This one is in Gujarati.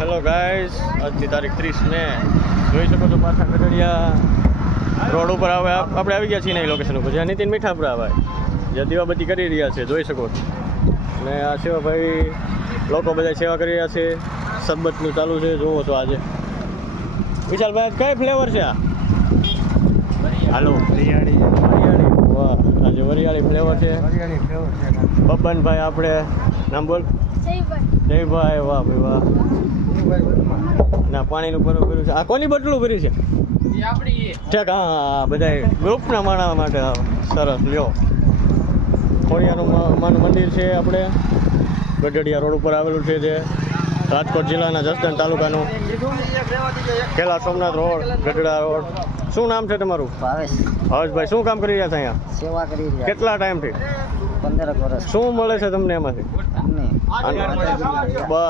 હેલો ગાઈસ, આજની તારીખ 30 મે જોઈ શકો છો પાછા ગઢડિયા રોડ ઉપર આવે આપણે આવી ગયા છીએ ને લોકેશન ઉપર જ્યાં નીતિન મીઠાપુરા આવે જ્યાં દીવાબત્તી કરી રહ્યા છે જોઈ શકો છો. અને આ સેવાભાઈ લોકો બધા સેવા કરી રહ્યા છે. સરબતનું ચાલુ છે જોવો છો. આજે વિશાલભાઈ કઈ ફ્લેવર છે આ? હાલો વરિયાળી. વાહ, આજે વરિયાળી ફ્લેવર છે. બબનભાઈ આપણે નામ બોલ. જયભાઈ. વાહ ભાઈ વાહ. ના પાણીનું ભરું કર્યું છે. આ કોની બટલું ભર્યું છે? ઠીક. હા બધા ગ્રુપના માણસ માટે. સરસ લ્યો. ખોડિયાનું માનું મંદિર છે આપણે ગઢડિયા રોડ ઉપર આવેલું છે. જે રાજકોટ જિલ્લાના જસદણ તાલુકાનું ખેલા સોમનાથ રોડ ગઢડા રોડ. શું નામ છે તમારું? હર્ષભાઈ. શું કામ કરી રહ્યા છે અહીંયા? સેવા કરી રહ્યા. કેટલા ટાઈમથી? 15 વર્ષ. શું મળે છે તમને એમાંથી? બસ